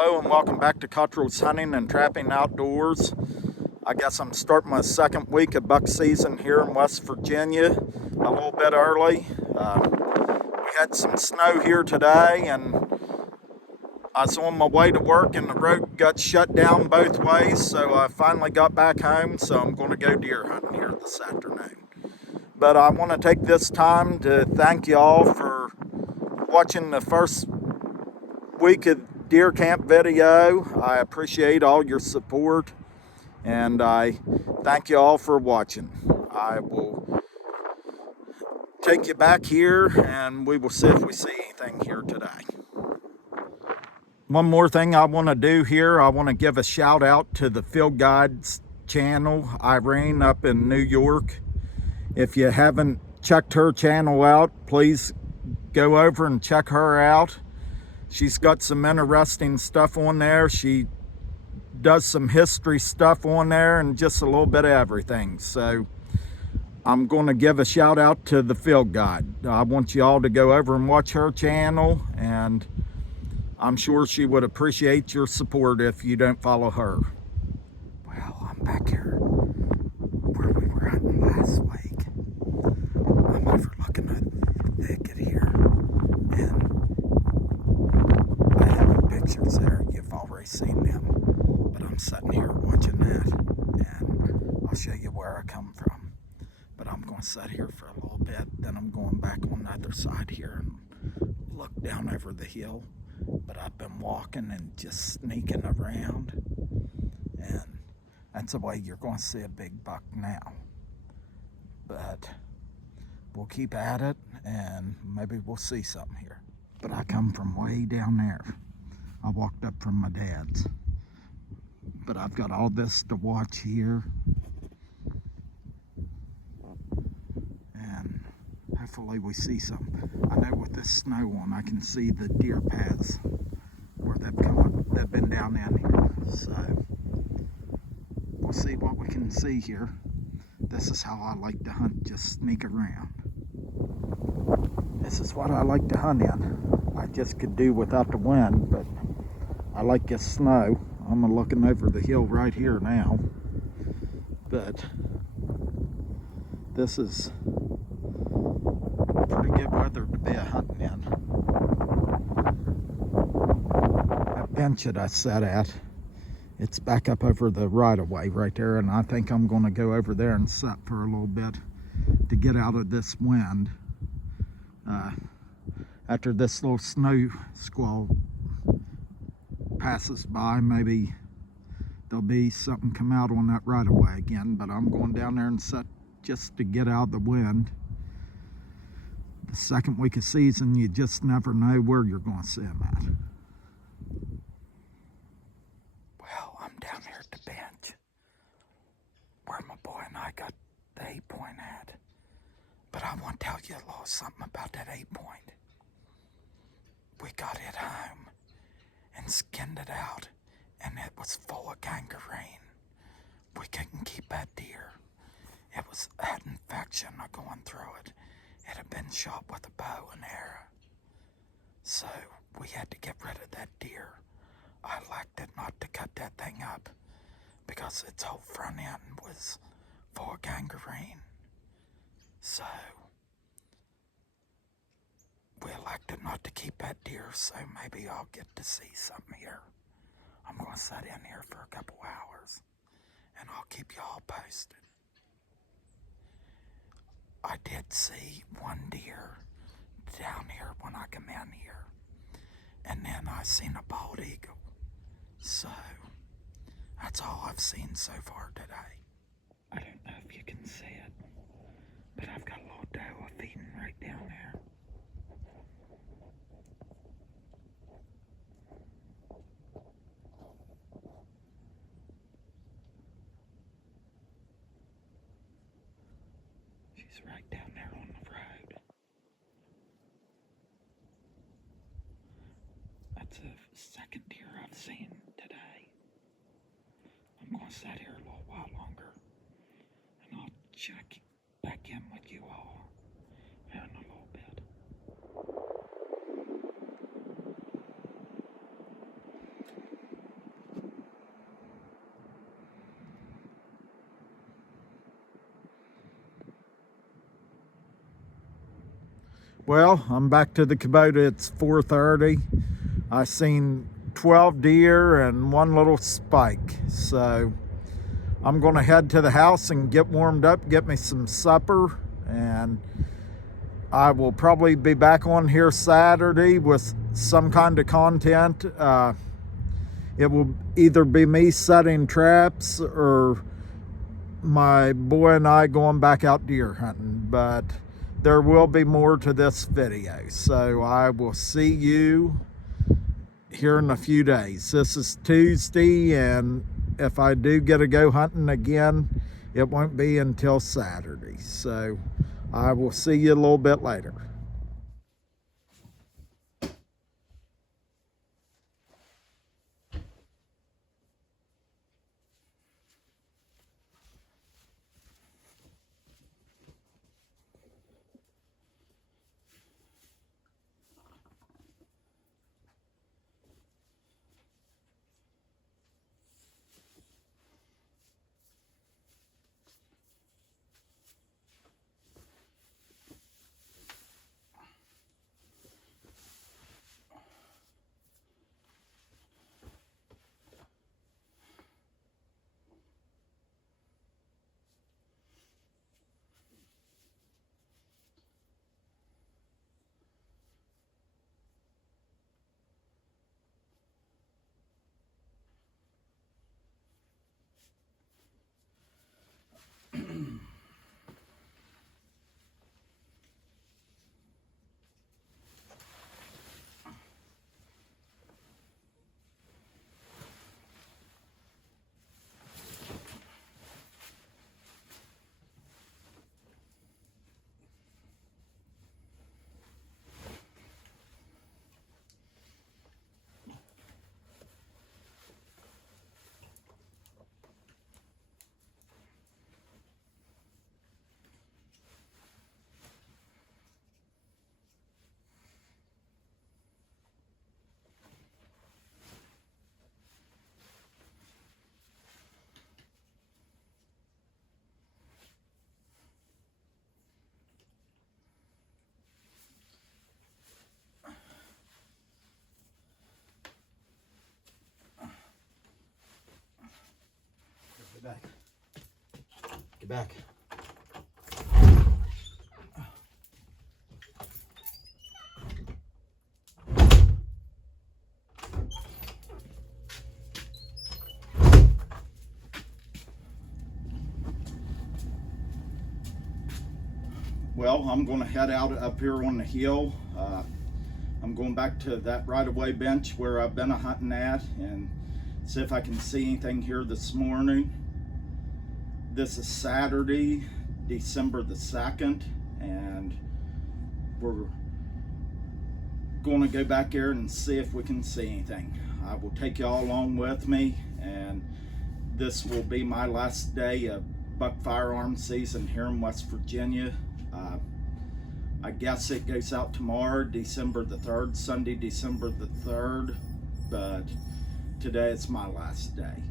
Hello and welcome back to Cuttrell's Hunting and Trapping Outdoors. I guess I'm starting my second week of buck season here in West Virginia, a little bit early. We had some snow here today and I was on my way to work and the road got shut down both ways, so I finally got back home, so I'm going to go deer hunting here this afternoon. But I want to take this time to thank you all for watching the first week of deer camp video. I appreciate all your support and I thank you all for watching. I will take you back here and we will see if we see anything here today. One more thing I want to do here, I want to give a shout out to the Field Guides channel, Irene up in New York. If you haven't checked her channel out, please go over and check her out. She's got some interesting stuff on there. She does some history stuff on there and just a little bit of everything. So I'm going to give a shout out to the Field Guide. I want you all to go over and watch her channel, and I'm sure she would appreciate your support if you don't follow her. Well, I'm back here where we were hunting last week. I'm overlooking a thicket here, and I have pictures there. You've already seen them, but I'm sitting here watching that, and I'll show you where I come from. But I'm going to sit here for a little bit, then I'm going back on the other side here and look down over the hill. But I've been walking and just sneaking around, and that's the way you're going to see a big buck now. But we'll keep at it and maybe we'll see something here. But I come from way down there. I walked up from my dad's. But I've got all this to watch here. And hopefully we see something. I know with this snow on, I can see the deer paths where they've been down in here. So we'll see what we can see here. This is how I like to hunt, just sneak around. This is what I like to hunt in. I just could do without the wind, but I like this snow. I'm looking over the hill right here now. But this is pretty good weather to be a hunting in. That bench that I sat at, it's back up over the right-of-way right there, and I think I'm going to go over there and sit for a little bit to get out of this wind. After this little snow squall passes by, maybe there'll be something come out on that right-of-way again, but I'm going down there and sit just to get out of the wind. The second week of season, you just never know where you're going to see them at. Well, I'm down here at the bench where my boy and I got the 8-point at. But I want to tell you a little something about that 8-point. We got it home and skinned it out, and it was full of gangrene. We couldn't keep that deer. It had infection going through it. It had been shot with a bow and arrow. So we had to get rid of that deer. I elected not to cut that thing up because its whole front end was full of gangrene. So we elected not to keep that deer, so maybe I'll get to see something here. I'm going to sit in here for a couple hours, and I'll keep y'all posted. I did see one deer down here when I come in here, and then I seen a bald eagle. So that's all I've seen so far today. I don't know if you can see it, but I've got a little doe feeding right down there. She's right down there on the road. That's the second deer I've seen today. I'm going to sit here a little while longer, and I'll check back in with you all here in a little bit. Well, I'm back to the Kubota. It's 4:30. I seen 12 deer and one little spike. So I'm gonna head to the house and get warmed up, get me some supper, and I will probably be back on here Saturday with some kind of content. It will either be me setting traps or my boy and I going back out deer hunting, but there will be more to this video. So I will see you here in a few days. This is Tuesday, and if I do get to go hunting again, it won't be until Saturday. So I will see you a little bit later. Get back. Get back. Well, I'm going to head out up here on the hill. I'm going back to that right-of-way bench where I've been hunting at and see if I can see anything here this morning. This is Saturday, December the 2nd, and we're going to go back there and see if we can see anything. I will take y'all along with me, and this will be my last day of buck firearms season here in West Virginia. I guess it goes out tomorrow, December the 3rd, Sunday, December the 3rd, but today it's my last day.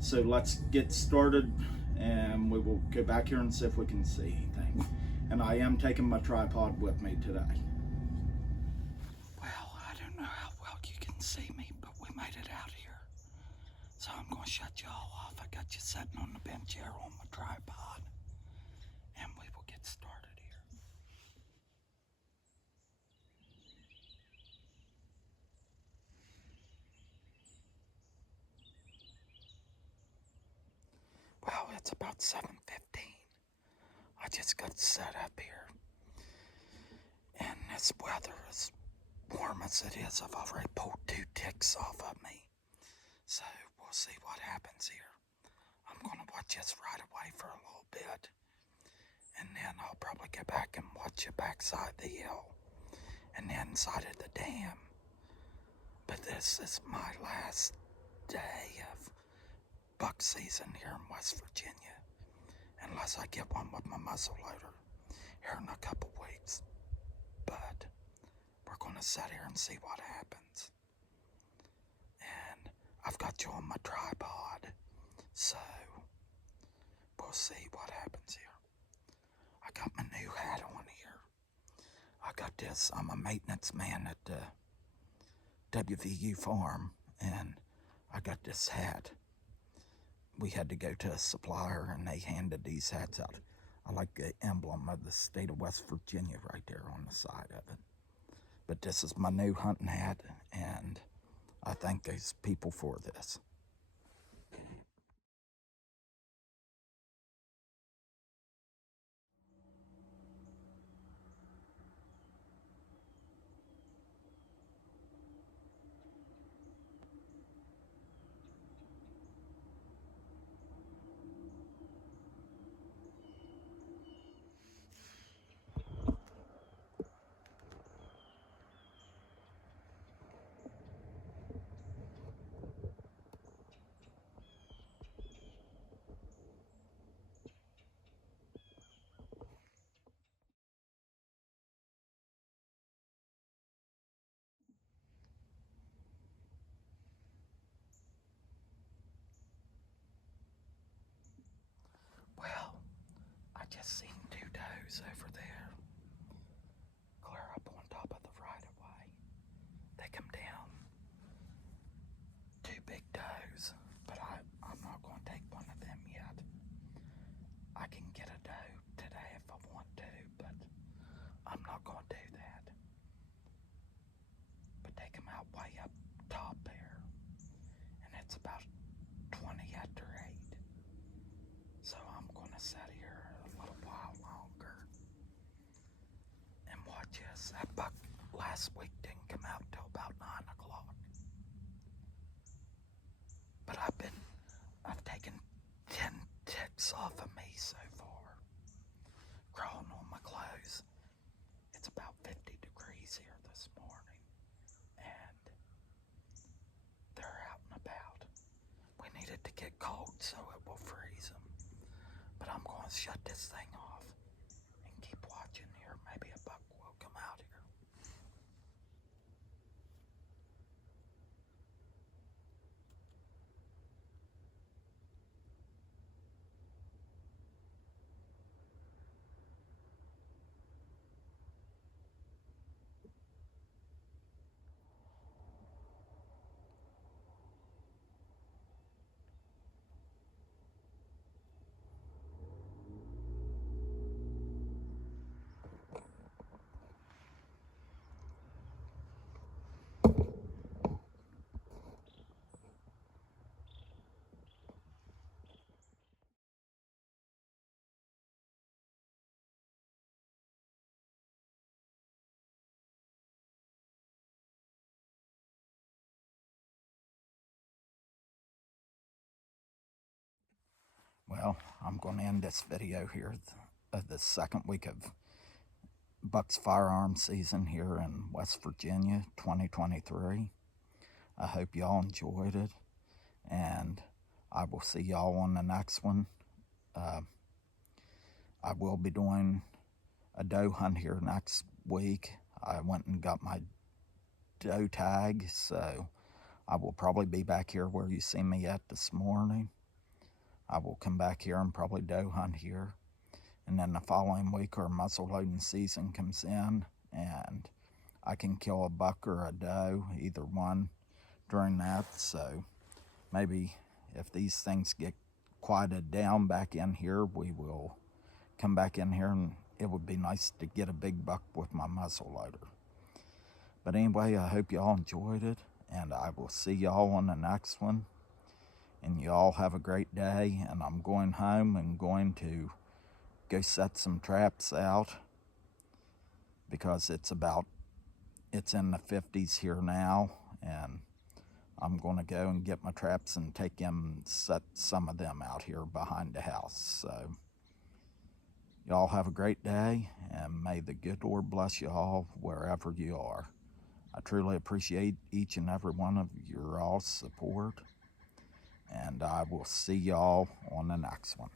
So let's get started, and we will go back here and see if we can see anything. And I am taking my tripod with me today. Well, I don't know how well you can see me, but we made it out here. So I'm going to shut y'all off. I got you sitting on the bench here on my tripod, and we will get started here. Well, it's about 7:15. I just got set up here, and this weather is warm as it is. I've already pulled 2 ticks off of me, so we'll see what happens here. I'm gonna watch this right away for a little bit, and then I'll probably go back and watch the backside of the hill and the inside of the dam. But this is my last day of buck season here in West Virginia, unless I get one with my muzzleloader here in a couple weeks. But we're gonna sit here and see what happens. And I've got you on my tripod, so we'll see what happens here. I got my new hat on here. I got this. I'm a maintenance man at the WVU farm, and I got this hat. We had to go to a supplier, and they handed these hats out. I like the emblem of the state of West Virginia right there on the side of it. But this is my new hunting hat, and I thank these people for this. Well, I just seen two does over there, clear up on top of the right of way. They come down, two big does, but I'm not going to take one of them yet. I can get a doe today if I want to, but I'm not going to do that. But they come out way up top there, and it's about 20 after 8. So I'm going to sit here a little while longer and watch this. That buck last week didn't come out till about 9 o'clock. But I've taken 10 ticks off of me so far. Crawling on my clothes. It's about 50 degrees here this morning, and they're out and about. We need it to get cold so it will freeze them. But I'm going to shut this thing off and keep watching here. Maybe a buck will come out here. Well, I'm going to end this video here of the second week of Buck's firearm season here in West Virginia 2023. I hope y'all enjoyed it, and I will see y'all on the next one. I will be doing a doe hunt here next week. I went and got my doe tag, so I will probably be back here where you see me at this morning. I will come back here and probably doe hunt here. And then the following week our muzzle loading season comes in, and I can kill a buck or a doe, either one, during that. So maybe if these things get quieted down back in here, we will come back in here, and it would be nice to get a big buck with my muzzle loader. But anyway, I hope y'all enjoyed it, and I will see y'all on the next one. And y'all have a great day, and I'm going home and going to go set some traps out because it's in the 50s here now, and I'm going to go and get my traps and take them and set some of them out here behind the house. So y'all have a great day, and may the good Lord bless you all wherever you are. I truly appreciate each and every one of your all's support, and I will see y'all on the next one.